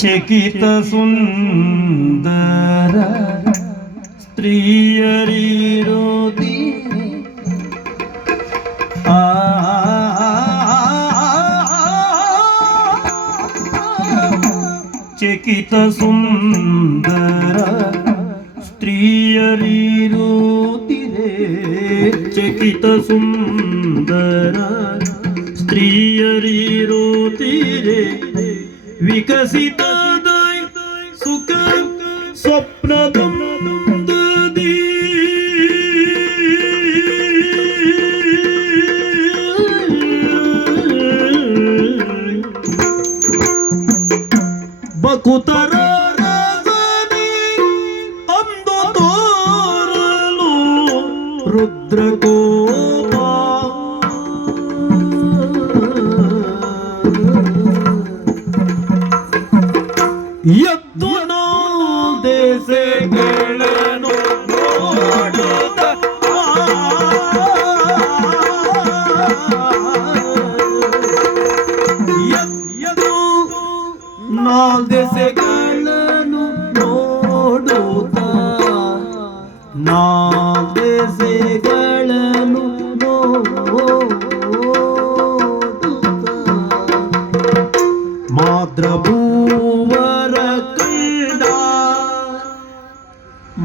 ಚಕಿತ ಸುಂದರ ಸ್ತ್ರೀಯರಿರೋದಿ ಆ ಚಕಿತ ಸುಂದರ ಸ್ತ್ರೀಯರಿರುತ್ತಿರೆ ಚಕಿತ ಸುಂದರ ಸ್ತ್ರೀಯರಿರುತ್ತಿರೆ വികസിതായി സുഖം സ്വപ്നതും Kutarah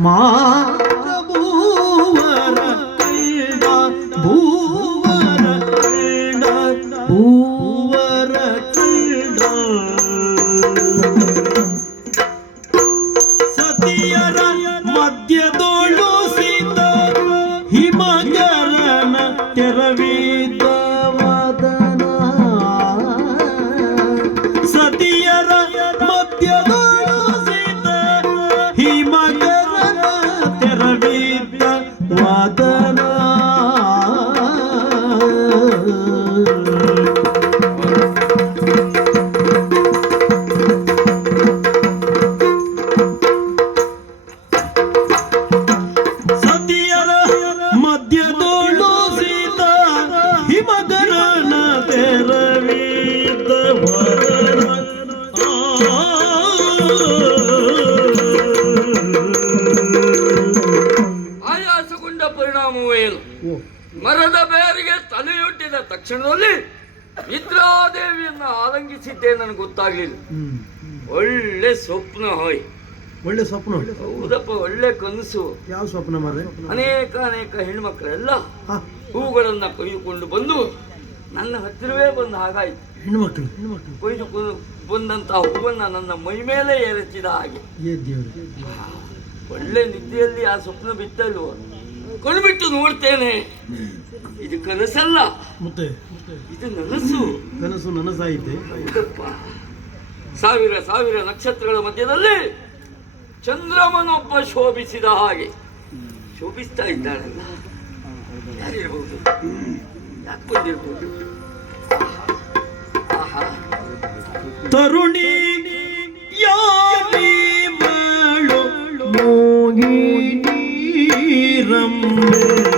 ಮಾತೃಭೂವರ ಕಂಡ ಭೂವರ ಭೂವರ ಸತಿಯರ ಮಧ್ಯದೋಳು ಸೀತ ಹಿಮಗರನ ತೆರವಿದ ಮರದ ಬೇರಿಗೆ ತಲೆಯುಟ್ಟಿದ ತಕ್ಷಣದಲ್ಲಿ ನಿದ್ರಾದೇವಿಯನ್ನ ಆಲಂಗಿಸಿದ್ದೆ ನನಗೆ ಗೊತ್ತಾಗ್ಲಿಲ್ಲ. ಒಳ್ಳೆ ಸ್ವಪ್ನ ಹೋಯ್. ಒಳ್ಳೆ ಸ್ವಪ್ನ ಹೌದಪ್ಪ ಒಳ್ಳೆ ಕನಸು. ಯಾವ ಸ್ವಪ್ನ ಮರ ಅನೇಕ ಅನೇಕ ಹೆಣ್ಮಕ್ಳೆಲ್ಲ ಹೂಗಳನ್ನ ಕೊಯ್ದುಕೊಂಡು ಬಂದು ನನ್ನ ಹತ್ತಿರವೇ ಬಂದು ಹಾಗಾಯ್ತು. ಹೆಣ್ಮಕ್ಳು ಹೆಣ್ಮಕ್ಳು. ಕೊಯ್ದು ಕು- ಬಂದಂತ ಹೂವನ್ನ ನನ್ನ ಮೈ ಮೇಲೆ ಎರಚಿದ ಹಾಗೆ. ಒಳ್ಳೆ ನಿದ್ದೆಯಲ್ಲಿ ಆ ಸ್ವಪ್ನ ಬಿತ್ತಲ್ವ? ಕಣ್ಬಿಟ್ಟು ನೋಡ್ತೇನೆ. ಇದು ಕನಸಲ್ಲ. ಮತ್ತೆ ಇದು ನನಸು. ಕನಸು ನನಸಾಯಿತೆ. ಸಾವಿರ ಸಾವಿರ ನಕ್ಷತ್ರಗಳ ಮಧ್ಯದಲ್ಲಿ ಚಂದ್ರಮನೊಬ್ಬ ಶೋಭಿಸಿದ ಹಾಗೆ. ಶೋಭಿಸ್ತಾ ಇದ್ದಾಳಲ್ಲ. ಯಾರಿರ್ಬೋದು? ಯಾಕೆ ಬಂದಿರ್ಬೋದು? ಆಹಾ. ತರುಣಿ Hum.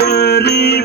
करी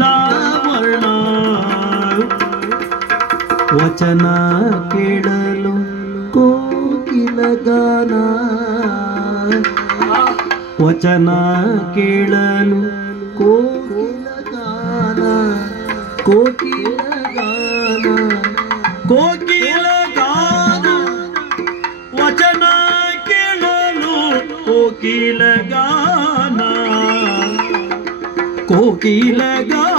ವರ್ಣ ವಚನ ಕೇಳಲು ಕೋಕಿಲ ಗಾನ. ವಚನ ಕೇಳಲು ಕೋಕಿಲ ಗಾನ. ಕೋಕಿಲ ಕೋಕಿಲ ಗಾನ ಕೋಕಿಲ ಗಾನ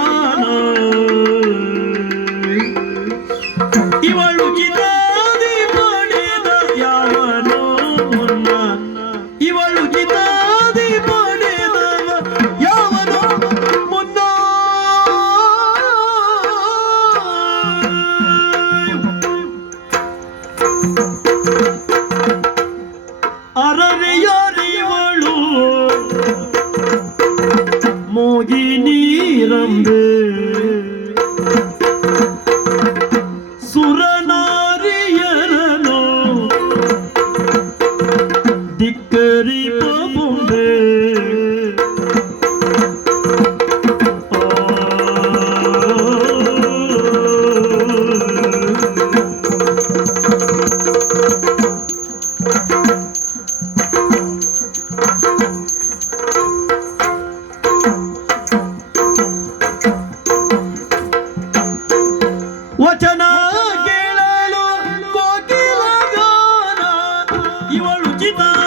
Thank you. জীবন